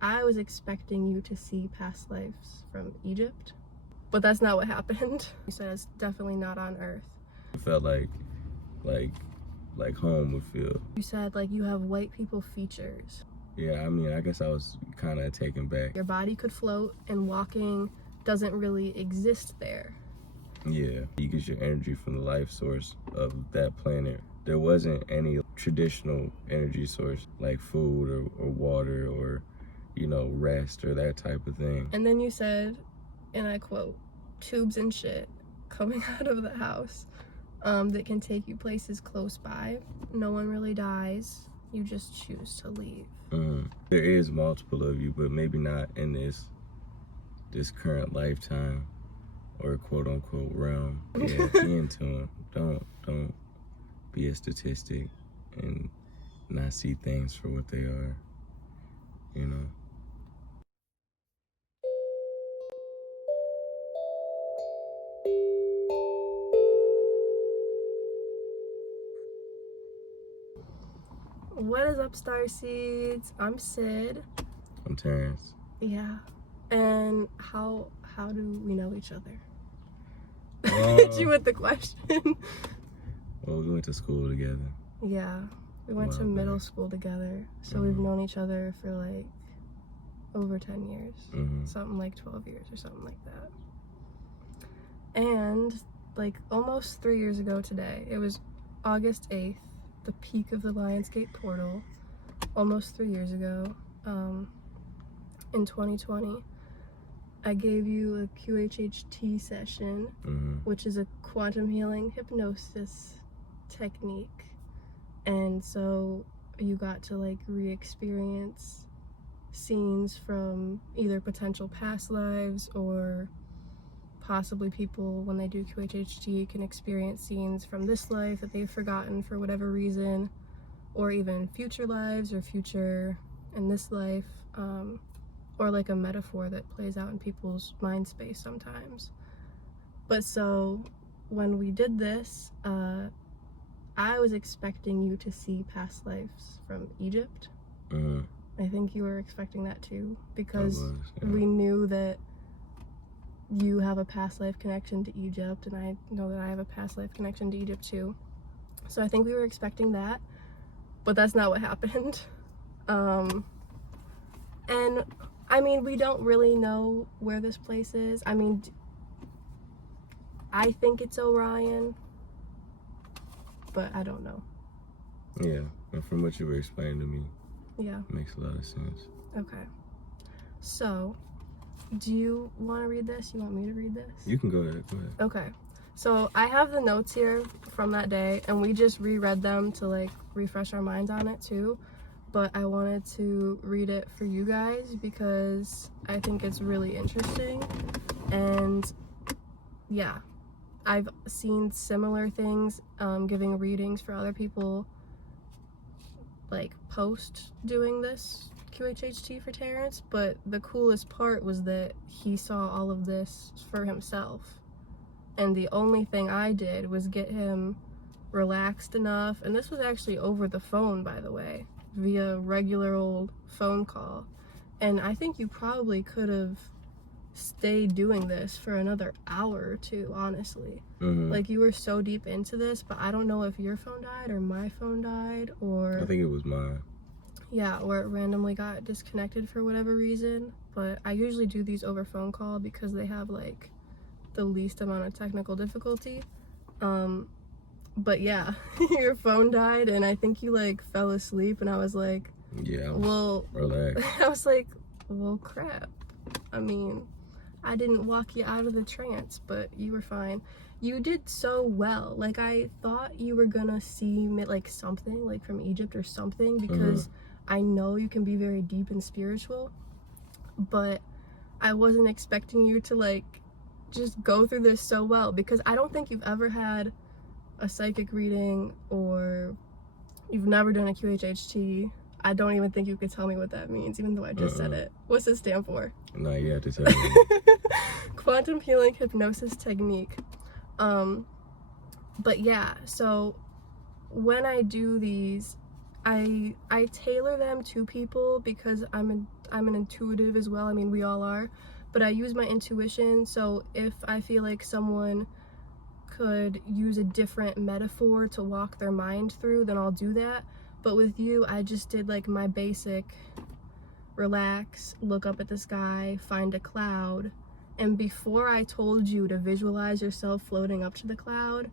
I was expecting you to see past lives from Egypt, but that's not what happened. You said it's definitely not on Earth. It felt like home would feel. You said like you have white people features. Yeah, I mean, I guess I was kind of taken back. Your body could float and walking doesn't really exist there. Yeah, you get your energy from the life source of that planet. There wasn't any traditional energy source like food or water or, you know, rest or that type of thing. And then you said, and I quote, tubes and shit coming out of the house that can take you places close by. No one really dies. You just choose to leave. There is multiple of you, but maybe not in this current lifetime or quote unquote realm. Yeah, be into them. Don't be a statistic and not see things for what they are, you know. What is up, Star Seeds? I'm Sid. I'm Terrance. Yeah. And how do we know each other? Hit you with the question. Well, we went to school together. Yeah. We went to middle school together. So we've known each other for like over 10 years. Something like 12 years or something like that. And like almost 3 years ago today, it was August 8th, the peak of the Lionsgate portal, almost 3 years ago, in 2020, I gave you a QHHT session, which is a quantum healing hypnosis technique. And so you got to like re-experience scenes from either potential past lives or possibly people, when they do QHHT, can experience scenes from this life that they've forgotten for whatever reason, or even future lives or future in this life, or like a metaphor that plays out in people's mind space sometimes. But so when we did this, I was expecting you to see past lives from Egypt. I think you were expecting that too, because we knew that you have a past life connection to Egypt, and I know that I have a past life connection to Egypt too. So I think we were expecting that, but that's not what happened. And I mean, we don't really know where this place is. I mean, I think it's Orion, but I don't know. Yeah, and from what you were explaining to me, yeah, it makes a lot of sense. Okay. So, do you want to read this? You want me to read this? You can go ahead. Okay. So I have the notes here from that day, and we just reread them to like refresh our minds on it too. But I wanted to read it for you guys because I think it's really interesting. And yeah, I've seen similar things, giving readings for other people like post doing this QHHT for Terrance, but the coolest part was that he saw all of this for himself, and the only thing I did was get him relaxed enough, and this was actually over the phone, by the way, via regular old phone call, and I think you probably could have stayed doing this for another hour or two, honestly. Like, you were so deep into this, but I don't know if your phone died or my phone died, or I think it was mine. Yeah, or it randomly got disconnected for whatever reason. But I usually do these over phone call because they have like the least amount of technical difficulty. But yeah, your phone died and I think you like fell asleep, and I was like, yeah, relax. I was like, well, crap. I mean, I didn't walk you out of the trance, but you were fine. You did so well. Like, I thought you were gonna see like something like from Egypt or something, because I know you can be very deep and spiritual, but I wasn't expecting you to like just go through this so well, because I don't think you've ever had a psychic reading, or you've never done a QHHT. I don't even think you could tell me what that means, even though I just said it. What's it stand for? No, you have to tell me. Quantum healing hypnosis technique. But yeah, so when I do these, I tailor them to people because I'm I'm an intuitive as well. I mean, we all are, but I use my intuition. So if I feel like someone could use a different metaphor to walk their mind through, then I'll do that. But with you, I just did like my basic relax, look up at the sky, find a cloud. And before I told you to visualize yourself floating up to the cloud,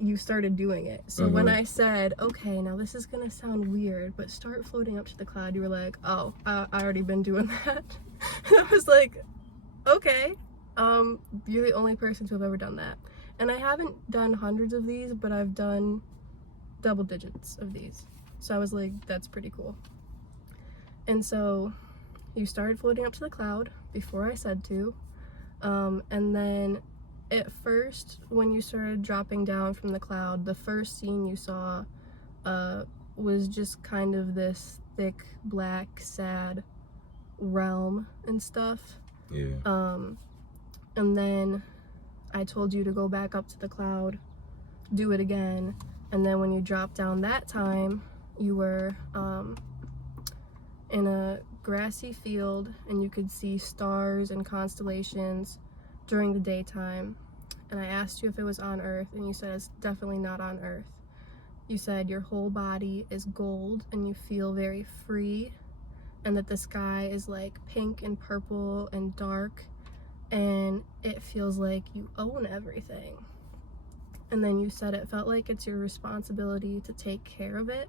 you started doing it. So when I said, okay, now this is gonna sound weird, but start floating up to the cloud, you were like, oh, I already been doing that. I was like, okay, you're the only person to have ever done that. And I haven't done hundreds of these, but I've done double digits of these. So I was like, that's pretty cool. And so you started floating up to the cloud before I said to. And then at first, when you started dropping down from the cloud, the first scene you saw was just kind of this thick, black, sad realm and stuff. Yeah. And then I told you to go back up to the cloud, do it again, and then when you dropped down that time, you were in a grassy field and you could see stars and constellations during the daytime. And I asked you if it was on Earth, and you said it's definitely not on Earth. You said your whole body is gold and you feel very free, and that the sky is like pink and purple and dark, and it feels like you own everything. And then you said it felt like it's your responsibility to take care of it,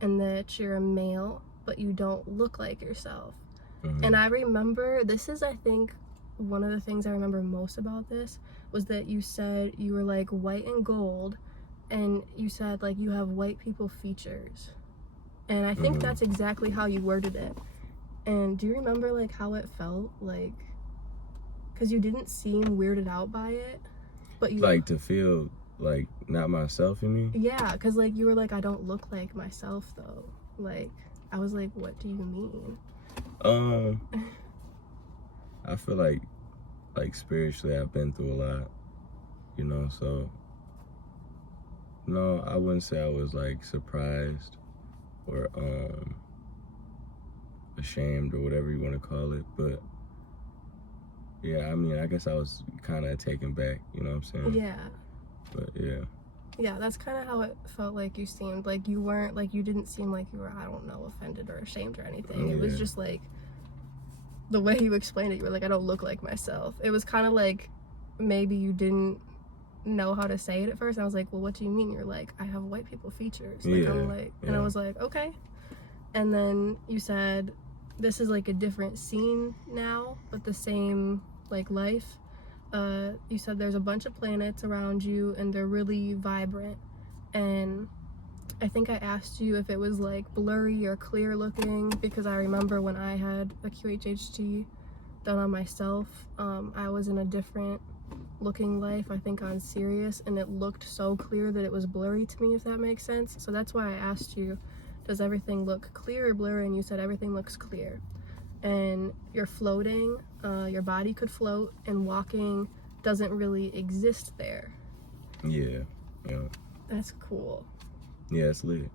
and that you're a male, but you don't look like yourself. And I remember, this is, I think, one of the things I remember most about this was that you said you were like white and gold, and you said like you have white people features. And I think that's exactly how you worded it. And do you remember like how it felt? Like, because you didn't seem weirded out by it, but you like to feel like not myself, you mean? Yeah, because like you were like, I don't look like myself though. Like, I was like, what do you mean? I feel like spiritually I've been through a lot, you know, so no, I wouldn't say I was like surprised or ashamed or whatever you want to call it, but yeah, I mean, I guess I was kind of taken back, you know what I'm saying? Yeah. But yeah. Yeah, that's kind of how it felt like you seemed. Like you weren't, like you didn't seem like you were, I don't know, offended or ashamed or anything. It was just like, the way you explained it, you were like, I don't look like myself. It was kind of like, maybe you didn't know how to say it at first. I was like, well, what do you mean? You're like, I have white people features. Like, I'm like, and I was like, okay. And then you said, this is like a different scene now, but the same like life. You said there's a bunch of planets around you and they're really vibrant. And I think I asked you if it was like blurry or clear looking, because I remember when I had a QHHT done on myself, I was in a different looking life, I think on Sirius, and it looked so clear that it was blurry to me, if that makes sense. So that's why I asked you, does everything look clear or blurry? And you said everything looks clear. And you're floating, your body could float, and walking doesn't really exist there. Yeah. That's cool. Yeah, it's lit.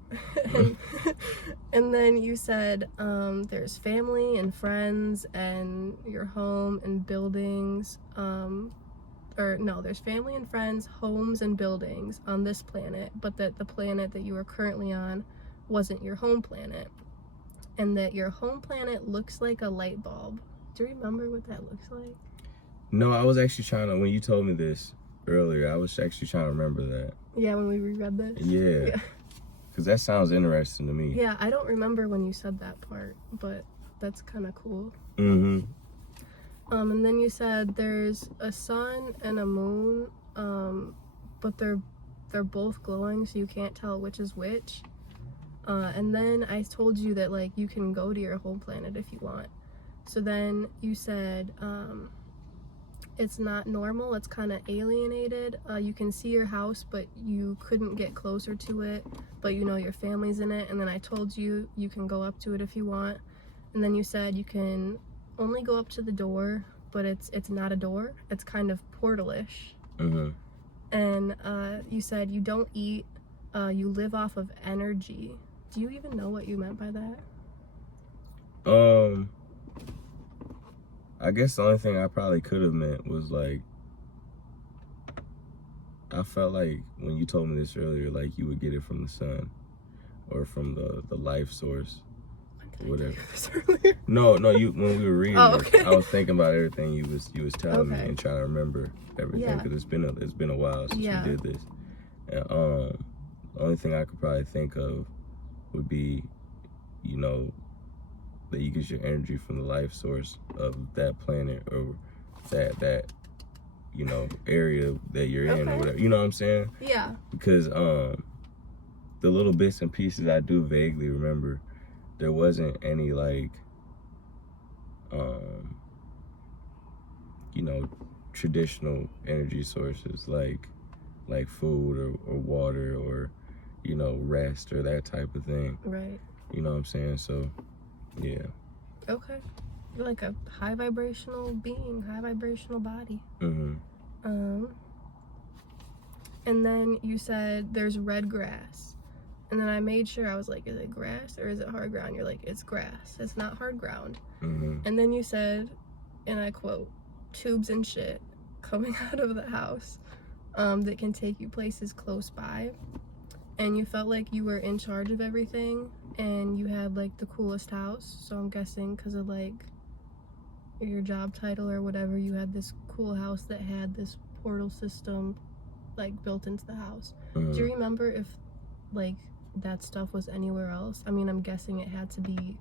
And then you said there's family and friends and your home and buildings, or no, there's family and friends, homes and buildings on this planet, but that the planet that you are currently on wasn't your home planet, and that your home planet looks like a light bulb. Do you remember what that looks like? No, I was actually trying to, when you told me this earlier, I was actually trying to remember that. Yeah, when we reread this? Yeah. Because that sounds interesting to me. Yeah, I don't remember when you said that part, but that's kind of cool. And then you said there's a sun and a moon, but they're both glowing, so you can't tell which is which. And then I told you that like you can go to your home planet if you want. So then you said it's not normal, it's kind of alienated. You can see your house, but you couldn't get closer to it, but you know your family's in it. And then I told you you can go up to it if you want. And then you said you can only go up to the door, but it's not a door, it's kind of portal-ish. And you said you don't eat, you live off of energy. Do you even know what you meant by that? I guess the only thing I probably could have meant was like, I felt like when you told me this earlier, like you would get it from the sun or from the life source, whatever. No, you when we were reading it, I was thinking about everything you was telling me and trying to remember everything because it's been a while since we did this. And the only thing I could probably think of would be, you know, that you get your energy from the life source of that planet or that you know area that you're in or whatever. You know what I'm saying? Yeah. Because the little bits and pieces I do vaguely remember, there wasn't any like you know, traditional energy sources like food or water or, you know, rest or that type of thing. Right. You know what I'm saying? So yeah. Okay. You're like a high vibrational being, high vibrational body. Mm-hmm. And then you said there's red grass. And then I made sure, I was like, is it grass or is it hard ground? You're like, it's grass. It's not hard ground. Mm-hmm. And then you said, and I quote, tubes and shit coming out of the house that can take you places close by. And you felt like you were in charge of everything and you had like the coolest house. So I'm guessing because of like your job title or whatever, you had this cool house that had this portal system like built into the house. Mm-hmm. Do you remember if like that stuff was anywhere else? I mean, I'm guessing it had to be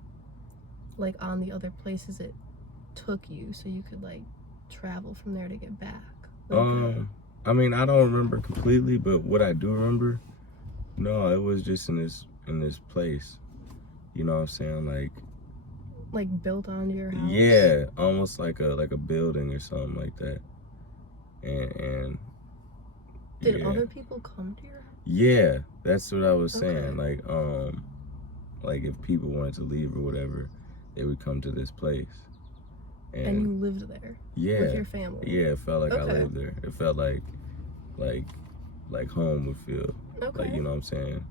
like on the other places it took you so you could like travel from there to get back. Like, I mean, I don't remember completely, but what I do remember, no, it was just in this place. You know what I'm saying? Like built onto your house? Yeah, almost like a building or something like that. And did other people come to your house? Yeah, that's what I was saying. Like if people wanted to leave or whatever, they would come to this place. And you lived there? Yeah. With your family? Yeah, it felt like I lived there. It felt like home would feel. Like, you know what I'm saying?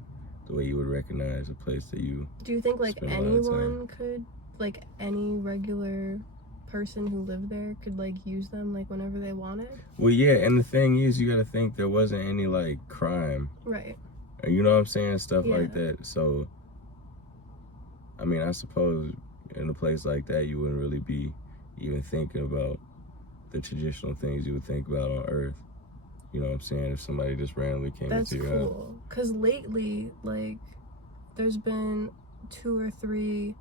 The way you would recognize a place that you. Do you think like anyone could, like any regular person who lived there could like use them like whenever they wanted? Well, yeah, and the thing is, you got to think there wasn't any like crime. Right. You know what I'm saying? Stuff like that. So, I mean, I suppose in a place like that, you wouldn't really be even thinking about the traditional things you would think about on Earth. You know what I'm saying? If somebody just randomly came into your house. That's cool. Because lately, like, there's been 2 or 3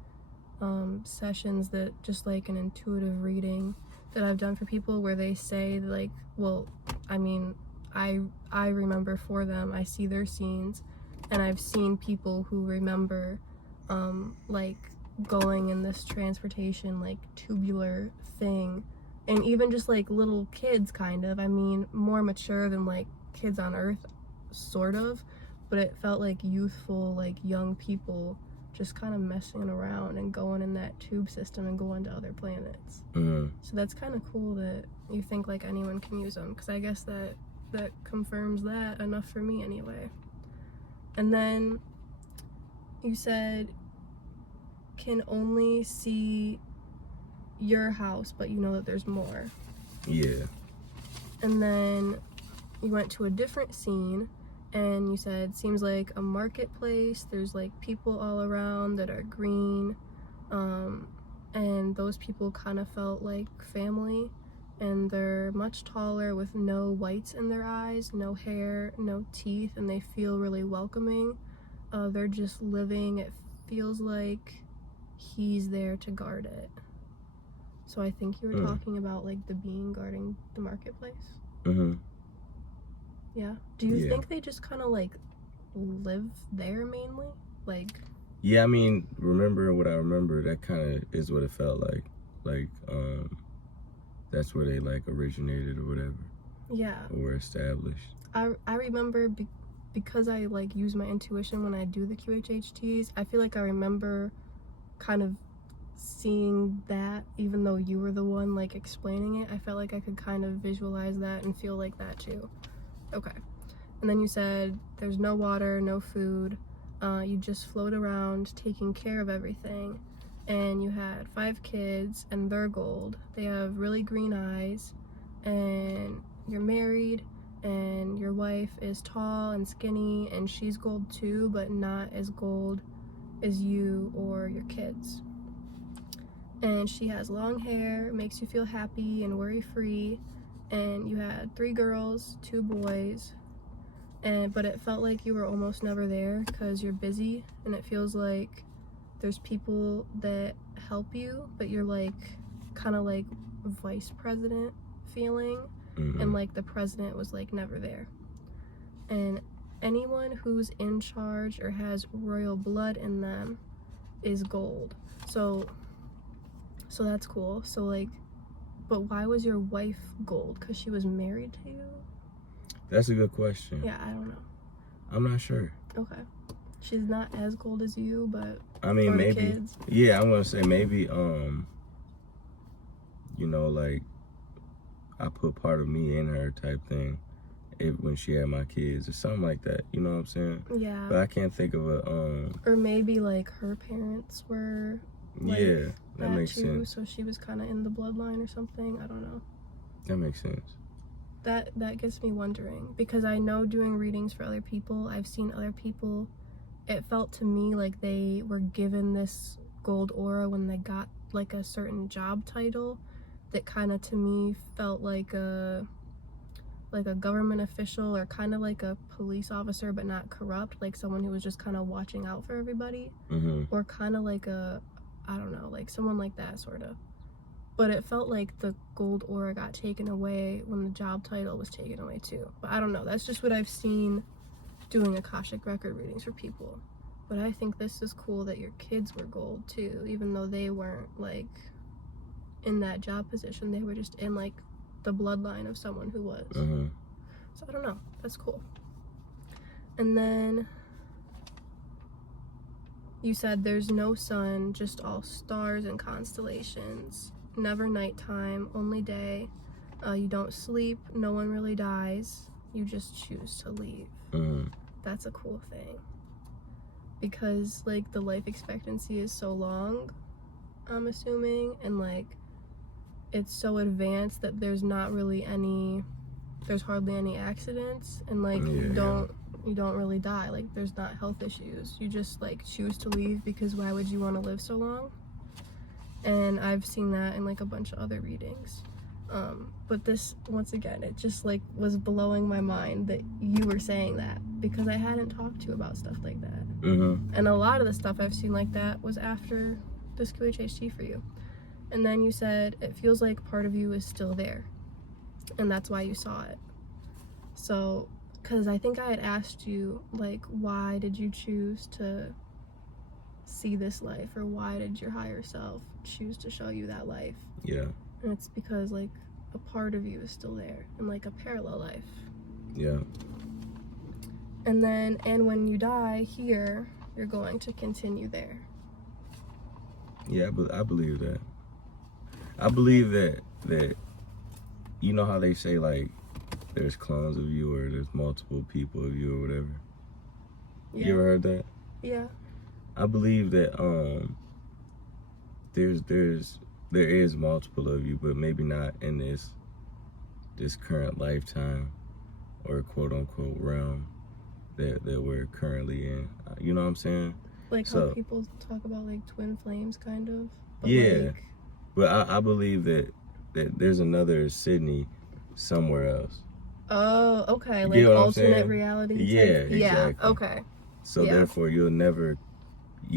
sessions that just like an intuitive reading that I've done for people where they say like, well, I mean, I remember for them, I see their scenes, and I've seen people who remember like going in this transportation like tubular thing, and even just like little kids kind of, I mean more mature than like kids on Earth sort of, but it felt like youthful, like young people just kind of messing around and going in that tube system and going to other planets. So that's kind of cool that you think like anyone can use them, because I guess that confirms that enough for me anyway. And then you said can only see your house, but you know that there's more. Yeah. And then you went to a different scene and you said seems like a marketplace, there's like people all around that are green, and those people kind of felt like family, and they're much taller with no whites in their eyes, no hair, no teeth, and they feel really welcoming. They're just living, it feels like he's there to guard it. So I think you were talking about like the being guarding the marketplace. Yeah. Do you think they just kind of like live there mainly? Like. Yeah, I mean, remember what I remember, that kind of is what it felt like. Like, that's where they like originated or whatever. Yeah. Or were established. I remember because I like use my intuition when I do the QHHTs, I feel like I remember kind of seeing that, even though you were the one like explaining it. I felt like I could kind of visualize that and feel like that too. Okay. And then you said there's no water, no food, you just float around taking care of everything. and you had 5 kids, and they're gold. They have really green eyes, and you're married, and your wife is tall and skinny, and she's gold too, but not as gold as you or your kids. And she has long hair, makes you feel happy and worry-free, and you had 3 girls, 2 boys, but it felt like you were almost never there because you're busy, and it feels like there's people that help you, but you're like kind of like vice president feeling, and like the president was like never there. And anyone who's in charge or has royal blood in them is gold. So that's cool. So like, but why was your wife gold? Because she was married to you? That's a good question. Yeah, I don't know. I'm not sure. Okay. She's not as gold as you, but I mean, for maybe. the kids. Yeah, I'm gonna say maybe. You know, like I put part of me in her type thing, when she had my kids or something like that. You know what I'm saying? Yeah. But I can't think of a. Or maybe like her parents were. Like, yeah, that makes too, sense. So she was kind of in the bloodline or something. I don't know. That makes sense. That gets me wondering, because I know doing readings for other people, I've seen other people, it felt to me like they were given this gold aura when they got like a certain job title that kind of to me felt like a government official, or kind of like a police officer but not corrupt, like someone who was just kind of watching out for everybody, or kind of like a, I don't know, like someone like that sort of. But it felt like the gold aura got taken away when the job title was taken away too. But I don't know, that's just what I've seen doing Akashic record readings for people. But I think this is cool that your kids were gold too, even though they weren't like in that job position. They were just in like the bloodline of someone who was. So I don't know, that's cool. And then you said there's no sun, just all stars and constellations. Never nighttime, only day. You don't sleep, no one really dies. You just choose to leave. That's a cool thing. Because like the life expectancy is so long, I'm assuming, and like it's so advanced that there's hardly any accidents, and like you don't really die. Like there's not health issues. You just like choose to leave, because why would you want to live so long? And I've seen that in like a bunch of other readings. But this, once again, it just like was blowing my mind that you were saying that, because I hadn't talked to you about stuff like that. And a lot of the stuff I've seen like that was after this QHHT for you. And then you said it feels like part of you is still there, and that's why you saw it. So, because I think I had asked you, like, why did you choose to see this life, or why did your higher self choose to show you that life? Yeah. And it's because like a part of you is still there in like a parallel life. Yeah. And when you die here, you're going to continue there. Yeah, but I believe that. I believe that you know how they say like there's clones of you, or there's multiple people of you, or whatever. Yeah. You ever heard that? Yeah. I believe that there is multiple of you, but maybe not in this current lifetime, or quote unquote realm that we're currently in. You know what I'm saying? Like how people talk about like twin flames, kind of. But yeah. like, but I believe that there's another Sydney somewhere else. Oh, okay. Like alternate reality. Yeah, exactly. Yeah, okay. So therefore you'll never,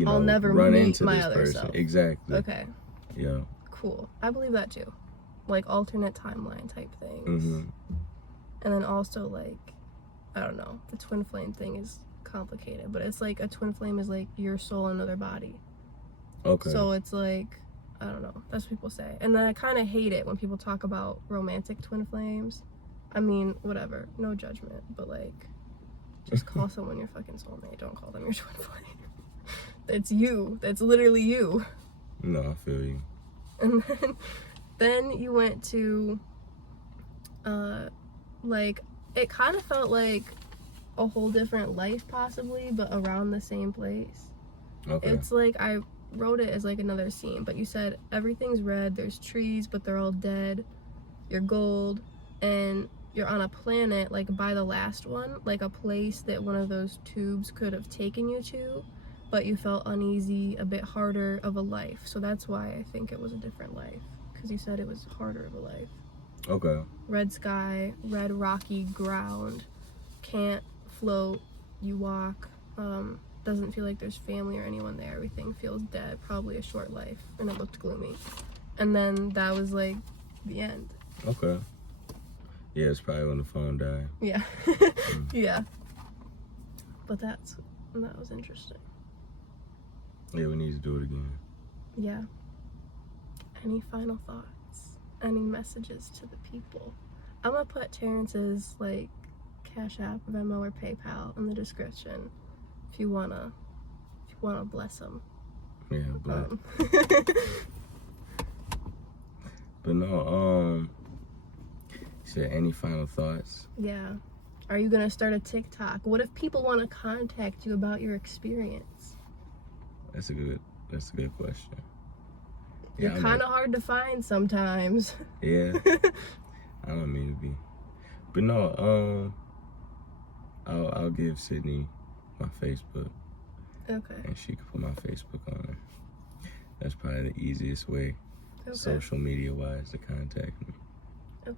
I'll never run meet into my this other person. self. Exactly. Okay. Yeah. Cool. I believe that too. Like alternate timeline type things. And then also like, I don't know, the twin flame thing is complicated, but it's like a twin flame is like your soul in another body. Okay. So it's like, I don't know, that's what people say. And then I kind of hate it when people talk about romantic twin flames. I mean, whatever, no judgment, but like, just call someone your fucking soulmate. Don't call them your twin flame. That's you. That's literally you. No, I feel you. And then you went to, like, it kind of felt like a whole different life possibly, but around the same place. Okay. It's like wrote it as like another scene, but you said everything's red, there's trees, but they're all dead, you're gold, and you're on a planet, like by the last one, like a place that one of those tubes could have taken you to, but you felt uneasy, a bit harder of a life. So that's why I think it was a different life, because you said it was harder of a life. Okay. Red sky, red rocky ground, can't float, you walk, doesn't feel like there's family or anyone there, everything feels dead, probably a short life, and it looked gloomy. And then that was like the end. Okay. Yeah, it's probably when the phone died. Yeah. Yeah. But that was interesting. Yeah, we need to do it again. Yeah. Any final thoughts? Any messages to the people? I'm gonna put Terrance's like Cash App, Venmo, or PayPal in the description if you wanna bless him. Yeah, but but no, you said any final thoughts? Yeah. Are you gonna start a TikTok? What if people want to contact you about your experience? That's a good question. You're kind of hard to find sometimes. Yeah. I don't mean to be. But no, I'll give Sydney my Facebook. Okay. And she can put my Facebook on there. That's probably the easiest way, social media wise, to contact me. Okay.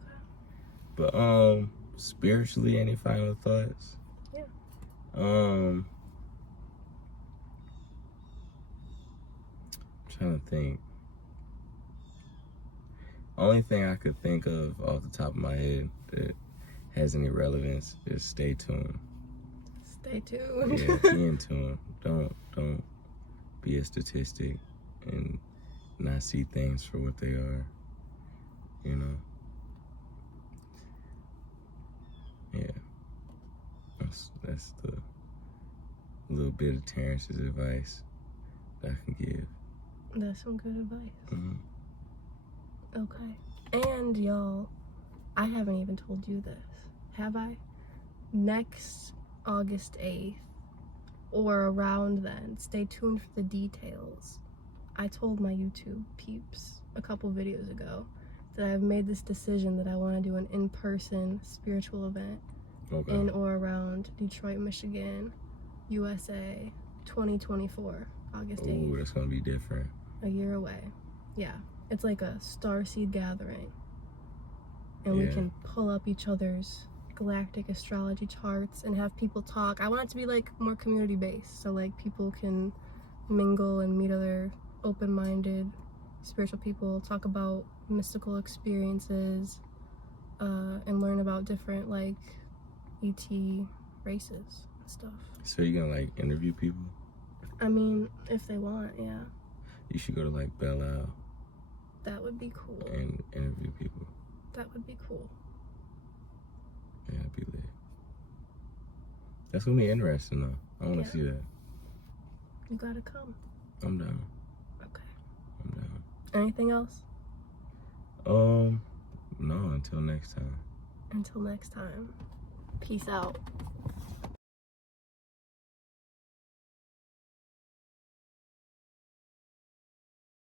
But spiritually, any final thoughts? Yeah. I'm trying to think. Only thing I could think of off the top of my head that has any relevance is stay tuned. Stay tuned. Yeah, be in tune. Don't be a statistic and not see things for what they are. You know? Yeah. That's the little bit of Terrance's advice that I can give. That's some good advice. Mm-hmm. Okay. And y'all, I haven't even told you this, have I? Next August 8th, or around then, stay tuned for the details. I told my YouTube peeps a couple videos ago that I've made this decision that I want to do an in-person spiritual event in or around Detroit, Michigan, USA, 2024, August 8th. Ooh, that's gonna be different. A year away. Yeah. It's like a starseed gathering. And we can pull up each other's galactic astrology charts and have people talk. I want it to be like more community based, so like people can mingle and meet other open-minded spiritual people, talk about mystical experiences, and learn about different like ET races and stuff. So you're gonna like interview people? I mean, if they want, yeah. You should go to like Belle Isle. That would be cool. And interview people. That would be cool. Yeah, that'd be lit. That's gonna be interesting though. I wanna see that. You gotta come. I'm down. Okay. I'm down. Anything else? No, until next time. Until next time. Peace out.